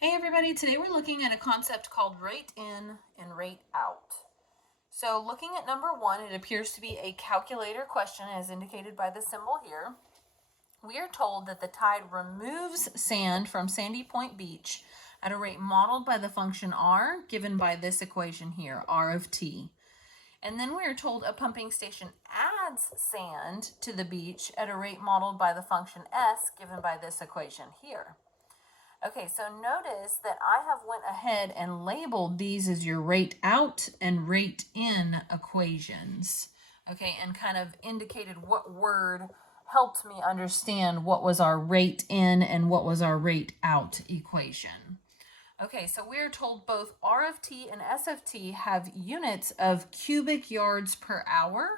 Hey everybody, today we're looking at a concept called rate in and rate out. So looking at number one, it appears to be a calculator question as indicated by the symbol here. We are told that the tide removes sand from Sandy Point Beach at a rate modeled by the function r, given by this equation here, r of t. And then we are told a pumping station adds sand to the beach at a rate modeled by the function s, given by this equation here. Okay, so notice that I have went ahead and labeled these as your rate out and rate in equations. Okay, and kind of indicated what word helped me understand what was our rate in and what was our rate out equation. Okay, so we're told both R of t and S of t have units of cubic yards per hour.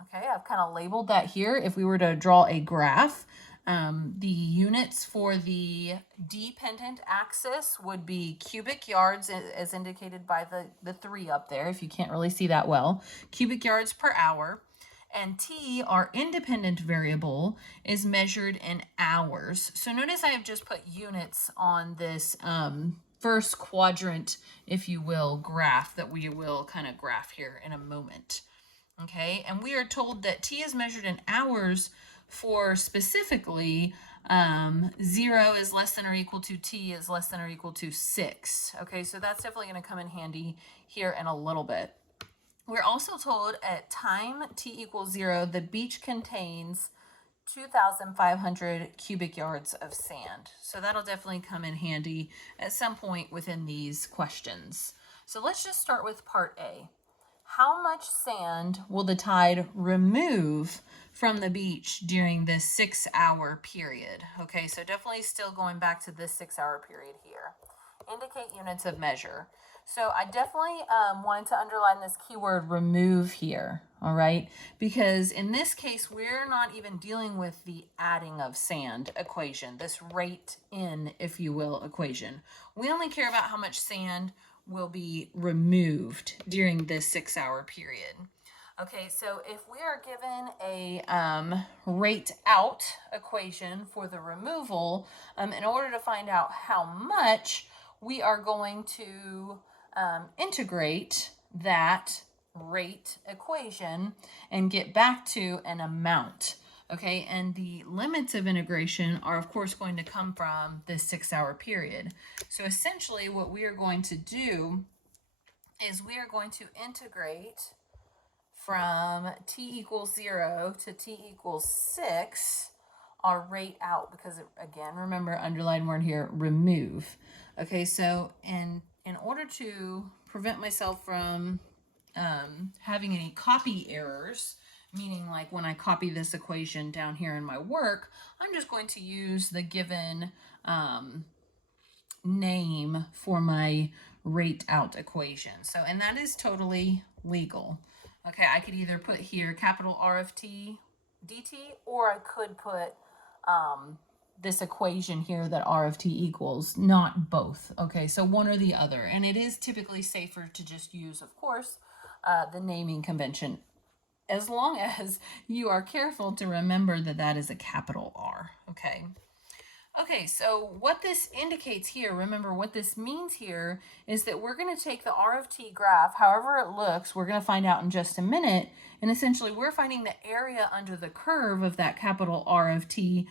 Okay, I've kind of labeled that here. If we were to draw a graph, the units for the dependent axis would be cubic yards, as indicated by the 3 up there, if you can't really see that well. Cubic yards per hour. And t, our independent variable, is measured in hours. So notice I have just put units on this first quadrant, if you will, graph that we will kind of graph here in a moment. Okay, and we are told that t is measured in hours for specifically 0 is less than or equal to t is less than or equal to 6. Okay, so that's definitely going to come in handy here in a little bit. We're also told at time t equals 0, the beach contains 2,500 cubic yards of sand. So that'll definitely come in handy at some point within these questions. So let's just start with part A. How much sand will the tide remove from the beach during this 6-hour period? Okay, so definitely still going back to this 6-hour period here. Indicate units of measure. So I definitely wanted to underline this keyword remove here, all right? Because in this case, we're not even dealing with the adding of sand equation, this rate in, if you will, equation. We only care about how much sand will be removed during this 6-hour period. Okay, so if we are given a rate out equation for the removal, in order to find out how much, we are going to integrate that rate equation and get back to an amount. Okay, and the limits of integration are of course going to come from this 6-hour period. So essentially what we are going to do is we are going to integrate from t equals 0 to t equals 6 our rate out, because again, remember, underline word here, remove. Okay, so in order to prevent myself from having any copy errors, meaning like when I copy this equation down here in my work, I'm just going to use the given name for my rate out equation. So, and that is totally legal. Okay, I could either put here capital R of t dt, or I could put this equation here that R of t equals, not both. Okay, so one or the other. And it is typically safer to just use, of course, the naming convention, as long as you are careful to remember that that is a capital R. Okay. Okay, so what this indicates here, remember what this means here, is that we're going to take the R of t graph, however it looks, we're going to find out in just a minute, and essentially we're finding the area under the curve of that capital R of t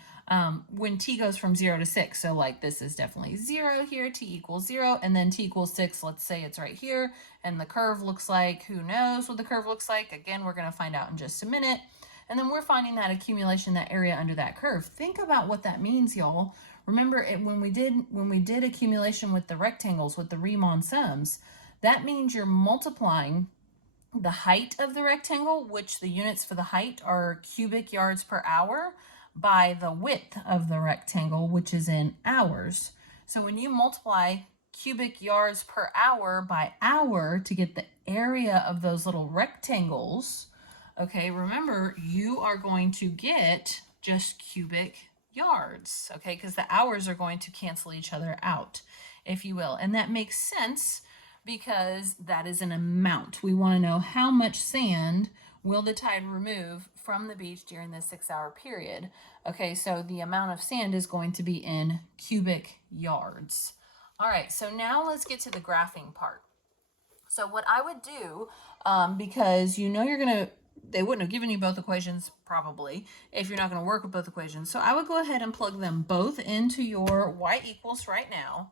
when t goes from 0 to 6. So like this is definitely 0 here, t equals 0, and then t equals 6, let's say it's right here, and the curve looks like, who knows what the curve looks like? Again, we're going to find out in just a minute. And then we're finding that accumulation, that area under that curve. Think about what that means, y'all. Remember when we did accumulation with the rectangles, with the Riemann sums, that means you're multiplying the height of the rectangle, which the units for the height are cubic yards per hour, by the width of the rectangle, which is in hours. So when you multiply cubic yards per hour by hour to get the area of those little rectangles, okay, remember, you are going to get just cubic yards, okay, because the hours are going to cancel each other out, if you will. And that makes sense because that is an amount. We want to know how much sand will the tide remove from the beach during this 6-hour period. Okay, so the amount of sand is going to be in cubic yards. All right, so now let's get to the graphing part. So what I would do, because you know they wouldn't have given you both equations probably if you're not going to work with both equations. So I would go ahead and plug them both into your y equals right now.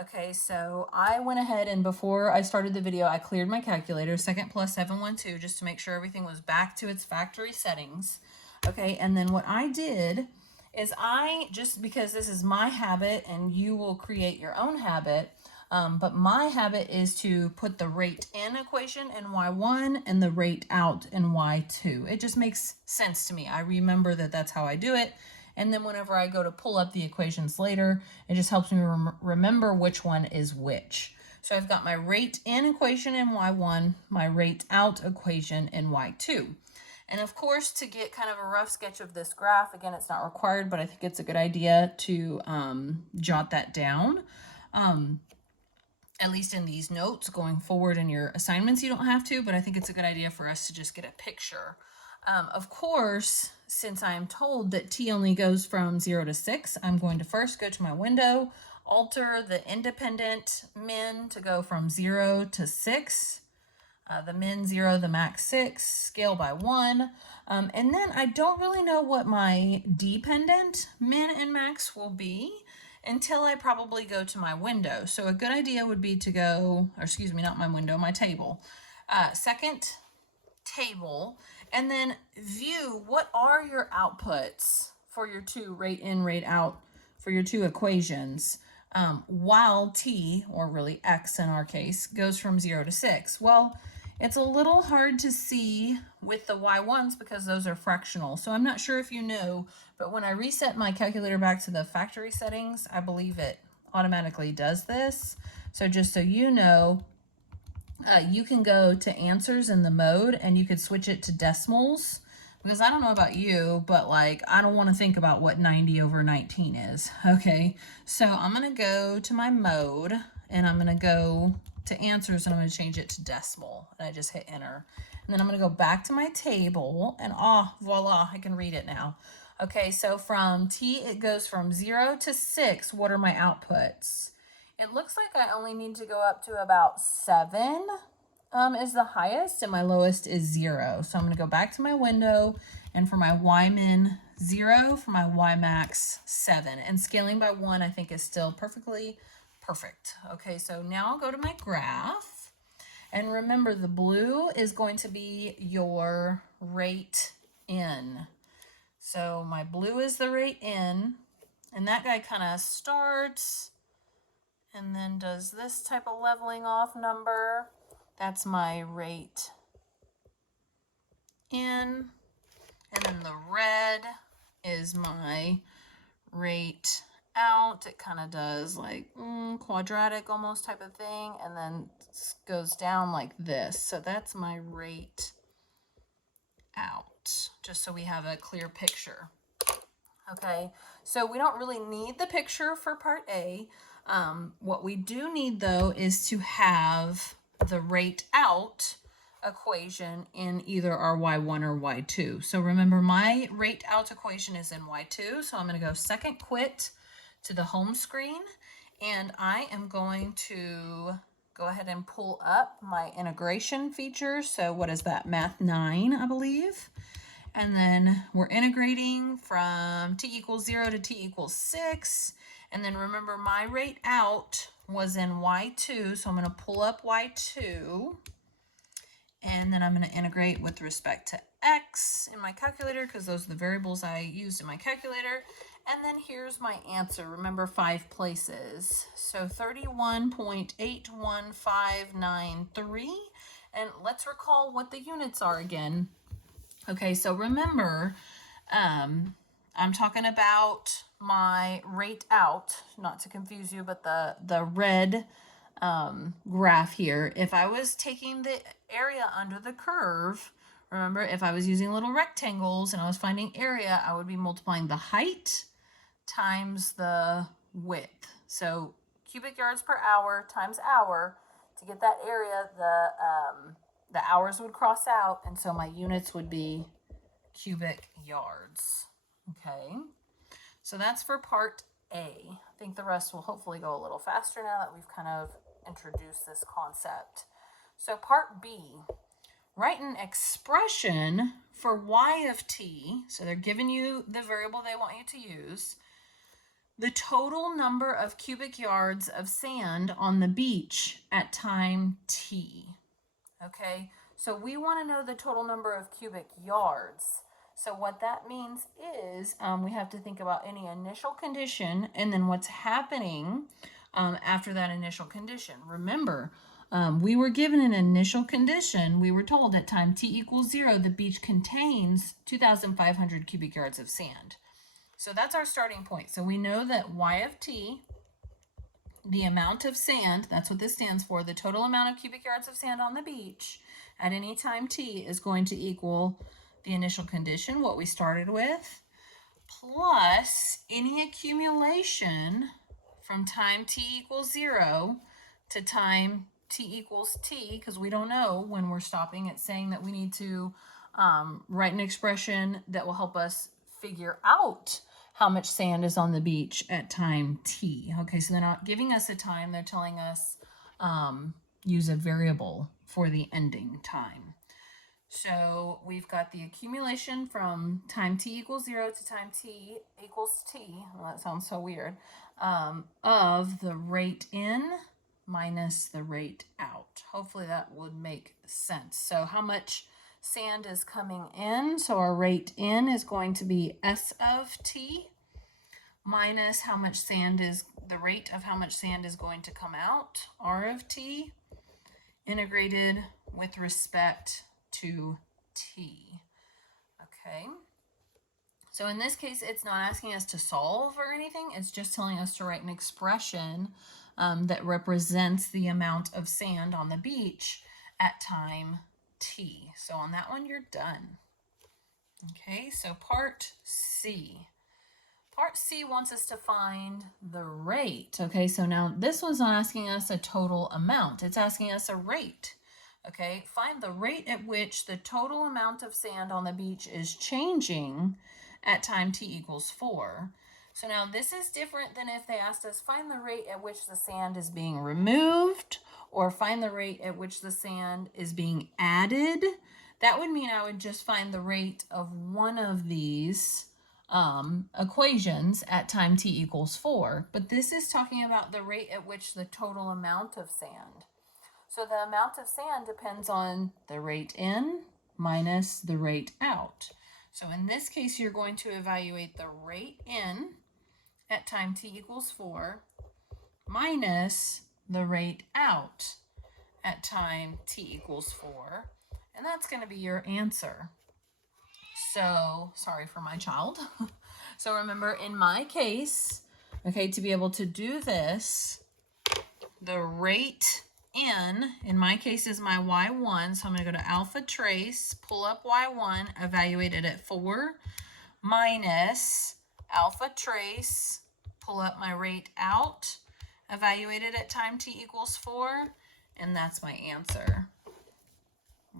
Okay, so I went ahead and before I started the video, I cleared my calculator, second plus 712, just to make sure everything was back to its factory settings. Okay, and then what I did is just because this is my habit and you will create your own habit, but my habit is to put the rate in equation in y1 and the rate out in y2. It just makes sense to me. I remember that that's how I do it. And then whenever I go to pull up the equations later, it just helps me remember which one is which. So I've got my rate in equation in y1, my rate out equation in y2. And of course, to get kind of a rough sketch of this graph, again, it's not required, but I think it's a good idea to jot that down. At least in these notes going forward in your assignments, you don't have to, but I think it's a good idea for us to just get a picture. Of course, since I am told that t only goes from 0 to 6, I'm going to first go to my window, alter the independent min to go from 0 to 6, the min 0, the max 6, scale by 1, and then I don't really know what my dependent min and max will be until I probably go to my window. So a good idea would be to go, or excuse me, not my window, my table. Second table, and then view what are your outputs for your two rate in, rate out, for your two equations, while t, or really x in our case, goes from 0 to 6. Well, it's a little hard to see with the y1s because those are fractional. So I'm not sure if you know, but when I reset my calculator back to the factory settings, I believe it automatically does this. So just so you know, you can go to answers in the mode and you could switch it to decimals, because I don't know about you, but like I don't want to think about what 90 over 19 is. Okay, so I'm going to go to my mode and I'm going to go to answers and I'm going to change it to decimal, and I just hit enter. And then I'm going to go back to my table and voila, I can read it now. Okay, so from t it goes from 0 to 6. What are my outputs? It looks like I only need to go up to about 7 is the highest, and my lowest is 0. So I'm going to go back to my window, and for my y min 0, for my y max 7. And scaling by 1 I think is still perfectly perfect. Okay, so now I'll go to my graph. And remember, the blue is going to be your rate in. So my blue is the rate in, and that guy kind of starts and then does this type of leveling off number. That's my rate in. And then the red is my rate out. It kind of does like quadratic almost type of thing, and then goes down like this. So that's my rate out, just so we have a clear picture. Okay, so we don't really need the picture for part A. What we do need though is to have the rate out equation in either our y1 or y2. So remember, my rate out equation is in y2, so I'm going to go second quit to the home screen, and I am going to go ahead and pull up my integration feature. So what is that? Math 9, I believe. And then we're integrating from t equals 0 to t equals 6. And then remember, my rate out was in y2, so I'm going to pull up y2. And then I'm going to integrate with respect to x in my calculator, because those are the variables I used in my calculator. And then here's my answer. Remember, 5 places. So 31.81593. And let's recall what the units are again. Okay, so remember, I'm talking about my rate out, not to confuse you, but the red graph here. If I was taking the area under the curve, remember, if I was using little rectangles and I was finding area, I would be multiplying the height times the width. So cubic yards per hour times hour. To get that area, the hours would cross out, and so my units would be cubic yards. Okay, so that's for part A. I think the rest will hopefully go a little faster now that we've kind of introduced this concept. So part B, write an expression for y of t. So they're giving you the variable they want you to use. The total number of cubic yards of sand on the beach at time t. Okay, so we want to know the total number of cubic yards. So what that means is we have to think about any initial condition and then what's happening after that initial condition. Remember, we were given an initial condition. We were told at time t equals 0, the beach contains 2,500 cubic yards of sand. So that's our starting point. So we know that y of t, the amount of sand, that's what this stands for, the total amount of cubic yards of sand on the beach at any time t is going to equal the initial condition, what we started with, plus any accumulation from time t equals 0 to time t equals t, because we don't know when we're stopping. It's saying that we need to write an expression that will help us figure out how much sand is on the beach at time t. Okay, so they're not giving us a time, they're telling us use a variable for the ending time. So we've got the accumulation from time t equals 0 to time t equals t, well, that sounds so weird, of the rate in minus the rate out. Hopefully that would make sense. So how much sand is coming in? So our rate in is going to be S of t minus how much sand is, the rate of how much sand is going to come out, R of t, integrated with respect to t. Okay, so in this case it's not asking us to solve or anything, it's just telling us to write an expression that represents the amount of sand on the beach at time t. So on that one you're done. Okay, so part C. Part C wants us to find the rate. Okay, so now this one's not asking us a total amount, it's asking us a rate. Okay, find the rate at which the total amount of sand on the beach is changing at time t equals 4. So now this is different than if they asked us find the rate at which the sand is being removed or find the rate at which the sand is being added. That would mean I would just find the rate of one of these equations at time t equals 4. But this is talking about the rate at which the total amount of sand. So the amount of sand depends on the rate in minus the rate out. So in this case, you're going to evaluate the rate in at time t equals 4 minus the rate out at time t equals 4. And that's going to be your answer. So, sorry for my child. So remember, in my case, okay, to be able to do this, the rate in my case is my y1, so I'm going to go to alpha trace, pull up y1, evaluate it at 4, minus alpha trace, pull up my rate out, evaluate it at time t equals 4, and that's my answer.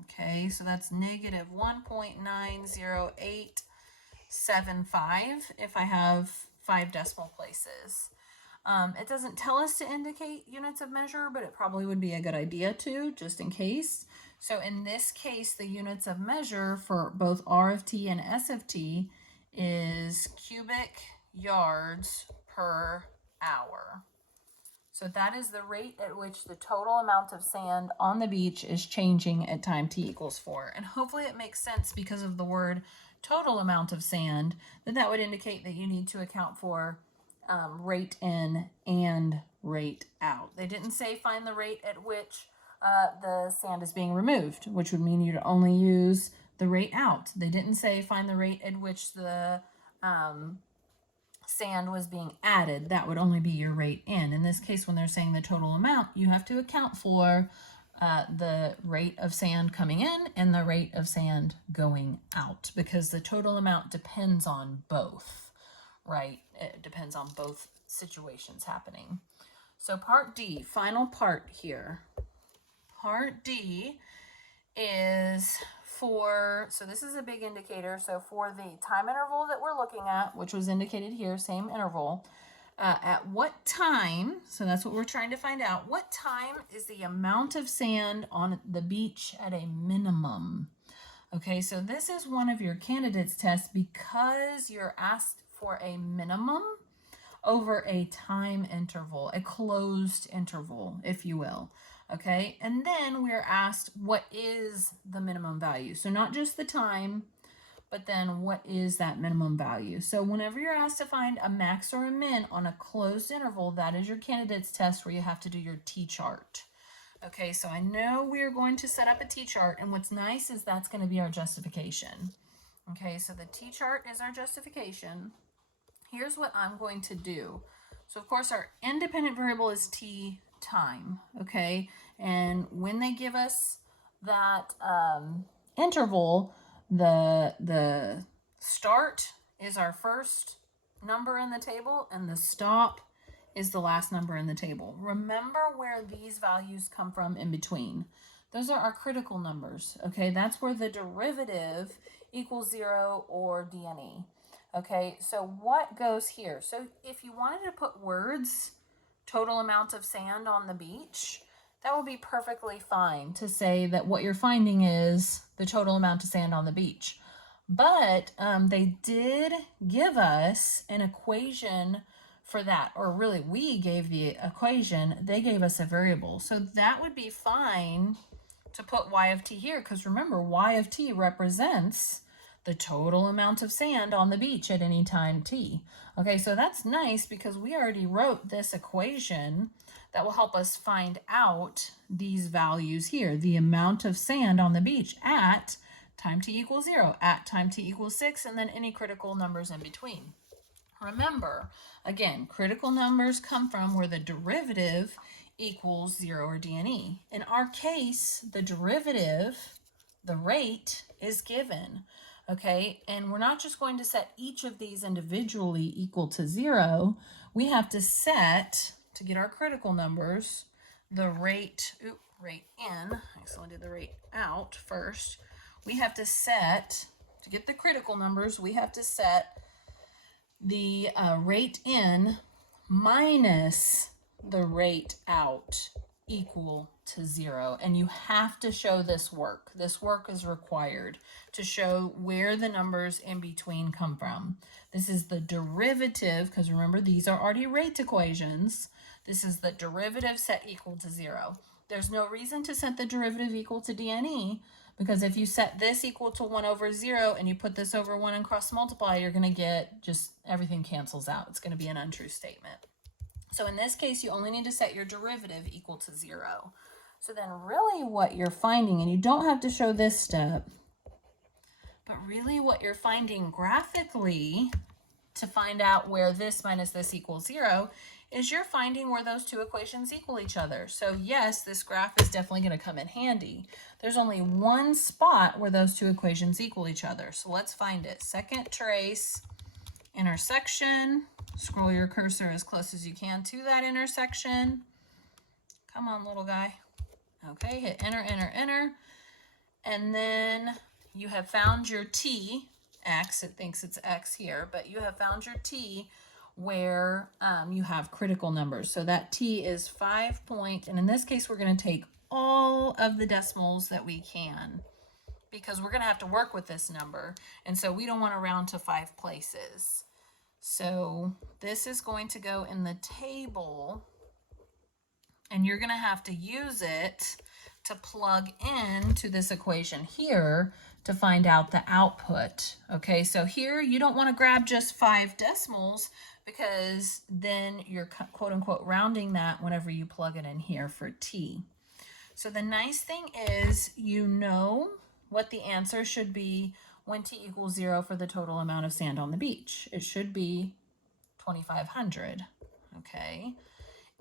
Okay, so that's negative 1.90875 if I have 5 decimal places. It doesn't tell us to indicate units of measure, but it probably would be a good idea to, just in case. So in this case, the units of measure for both R of t and S of t is cubic yards per hour. So that is the rate at which the total amount of sand on the beach is changing at time t equals 4. And hopefully it makes sense because of the word total amount of sand, that would indicate that you need to account for rate in and rate out. They didn't say find the rate at which the sand is being removed, which would mean you'd only use the rate out. They didn't say find the rate at which the sand was being added. That would only be your rate in. In this case, when they're saying the total amount, you have to account for the rate of sand coming in and the rate of sand going out, because the total amount depends on both, right? It depends on both situations happening. So part D, final part here. Part D is for, so this is a big indicator. So for the time interval that we're looking at, which was indicated here, same interval, at what time, so that's what we're trying to find out, what time is the amount of sand on the beach at a minimum? Okay, so this is one of your candidates tests because you're asked for a minimum over a time interval, a closed interval, if you will. Okay, and then we're asked what is the minimum value. So not just the time, but then what is that minimum value? So whenever you're asked to find a max or a min on a closed interval, that is your candidates test where you have to do your T-chart. Okay, so I know we're going to set up a T-chart, and what's nice is that's going to be our justification. Okay, so the T-chart is our justification. Here's what I'm going to do. So of course our independent variable is T time, okay? And when they give us that interval, the start is our first number in the table and the stop is the last number in the table. Remember where these values come from in between. Those are our critical numbers, okay? That's where the derivative equals 0 or DNE. Okay, so what goes here? So if you wanted to put words, total amount of sand on the beach, that would be perfectly fine to say that what you're finding is the total amount of sand on the beach. But they did give us an equation for that, or really we gave the equation, they gave us a variable. So that would be fine to put y of t here, because remember, y of t represents the total amount of sand on the beach at any time t. Okay, so that's nice because we already wrote this equation that will help us find out these values here. The amount of sand on the beach at time t equals 0, at time t equals 6, and then any critical numbers in between. Remember, again, critical numbers come from where the derivative equals 0 or DNE. In our case, the derivative, the rate, is given. Okay, and we're not just going to set each of these individually equal to 0. We have to set, to get our critical numbers, the rate, rate in, I accidentally did the rate out first. We have to set, to get the critical numbers, we have to set the rate in minus the rate out equal to 0. And you have to show this work. This work is required to show where the numbers in between come from. This is the derivative, because remember, these are already rate equations. This is the derivative set equal to 0. There's no reason to set the derivative equal to DNE, because if you set this equal to 1 over 0 and you put this over 1 and cross multiply, you're going to get just everything cancels out. It's going to be an untrue statement. So in this case, you only need to set your derivative equal to 0. So then really what you're finding, and you don't have to show this step, but really what you're finding graphically to find out where this minus this equals 0 is you're finding where those two equations equal each other. So yes, this graph is definitely going to come in handy. There's only one spot where those two equations equal each other. So let's find it. Second trace, intersection. Scroll your cursor as close as you can to that intersection. Come on, little guy. Okay, hit enter, enter, enter. And then you have found your t, x, it thinks it's x here, but you have found your t where you have critical numbers. So that t is 5 point, and in this case, we're going to take all of the decimals that we can because we're going to have to work with this number. And so we don't want to round to 5 places. So this is going to go in the table, and you're going to have to use it to plug into this equation here to find out the output. Okay, so here you don't want to grab just 5 decimals because then you're quote unquote rounding that whenever you plug it in here for t. So the nice thing is you know what the answer should be when t equals 0 for the total amount of sand on the beach. It should be 2,500, okay?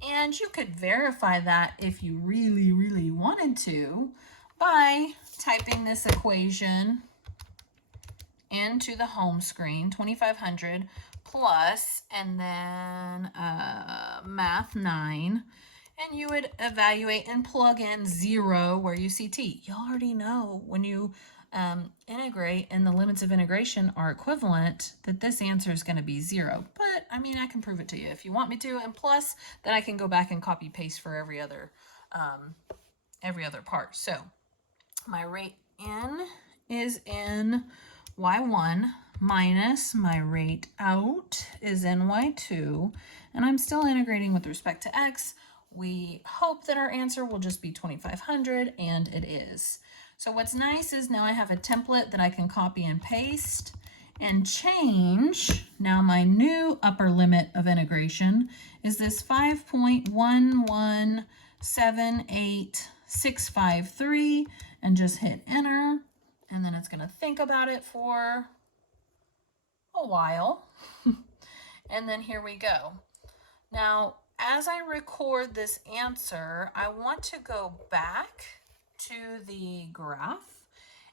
And you could verify that if you really, really wanted to by typing this equation into the home screen, 2,500 plus, and then math 9, and you would evaluate and plug in 0 where you see t. You already know when you integrate and the limits of integration are equivalent, that this answer is going to be 0. But I mean, I can prove it to you if you want me to, and plus then I can go back and copy paste for every other part. So my rate in is in y1 minus my rate out is in y2, and I'm still integrating with respect to x. We hope that our answer will just be 2500, and it is. So what's nice is now I have a template that I can copy and paste and change. Now my new upper limit of integration is this 5.1178653, and just hit enter, and then it's going to think about it for a while. And then here we go. Now, as I record this answer, I want to go back to the graph,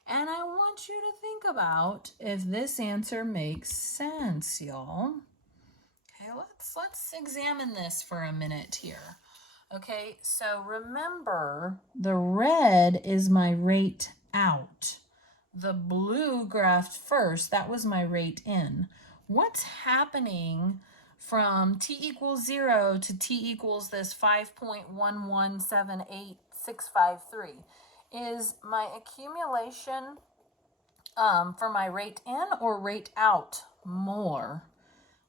and I want you to think about if this answer makes sense, y'all. Okay, let's examine this for a minute here. Okay, so remember, the red is my rate out. The blue graphed first, that was my rate in. What's happening from t equals 0 to t equals this 5.1178653 is my accumulation for my rate in or rate out more?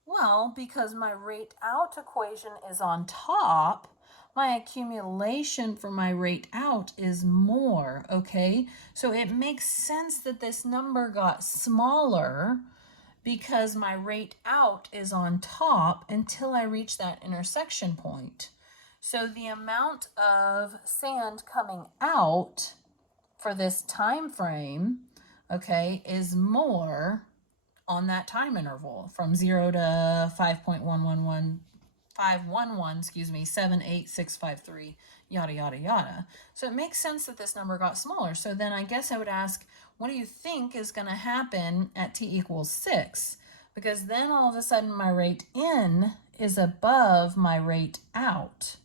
Well, because my rate out equation is on top, my accumulation for my rate out is more, okay? So it makes sense that this number got smaller because my rate out is on top until I reach that intersection point. So the amount of sand coming out for this time frame, okay, is more on that time interval from 0 to 78653, yada, yada, yada. So it makes sense that this number got smaller. So then I guess I would ask, what do you think is going to happen at t equals 6? Because then all of a sudden my rate in is above my rate out.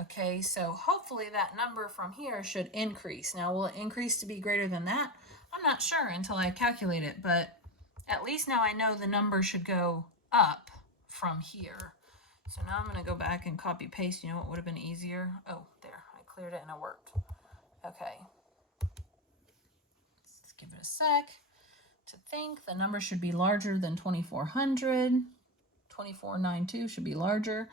Okay, so hopefully that number from here should increase. Now, will it increase to be greater than that? I'm not sure until I calculate it, but at least now I know the number should go up from here. So now I'm going to go back and copy paste. You know what would have been easier? Oh, there. I cleared it and it worked. Okay. Let's give it a sec to think. The number should be larger than 2400. 2492 should be larger.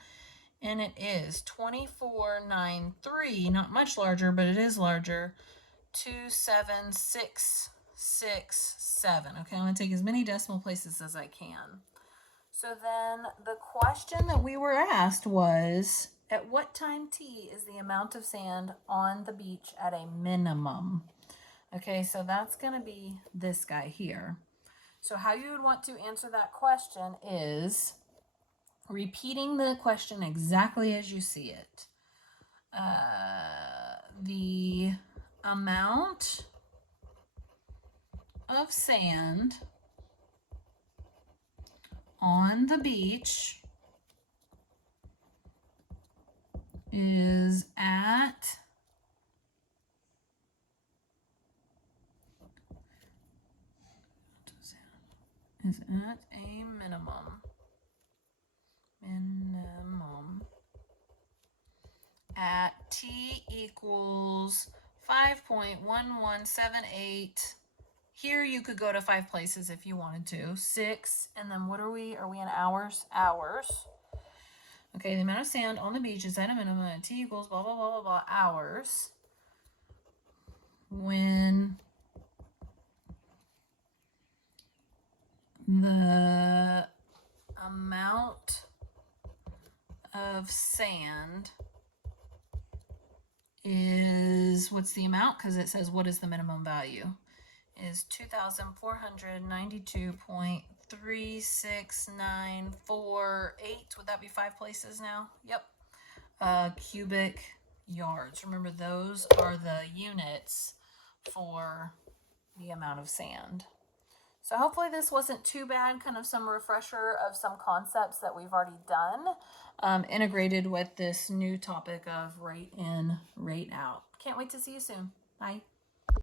And it is 2493. Not much larger, but it is larger. 27667. Okay, I'm going to take as many decimal places as I can. So then the question that we were asked was, at what time t is the amount of sand on the beach at a minimum? Okay, so that's going to be this guy here. So how you would want to answer that question is repeating the question exactly as you see it. The amount of sand on the beach is at a minimum at t equals 5.1178. Here you could go to 5 places if you wanted to. 6, and then what are we? Are we in hours? Hours. Okay, the amount of sand on the beach is at a minimum at t equals blah, blah, blah, blah, blah, hours. When the amount of sand is, what's the amount? Because it says what is the minimum value? Is 2,492.36948. Would that be 5 places now? Yep. Cubic yards. Remember, those are the units for the amount of sand. So hopefully this wasn't too bad, kind of some refresher of some concepts that we've already done, integrated with this new topic of rate in, rate out. Can't wait to see you soon. Bye.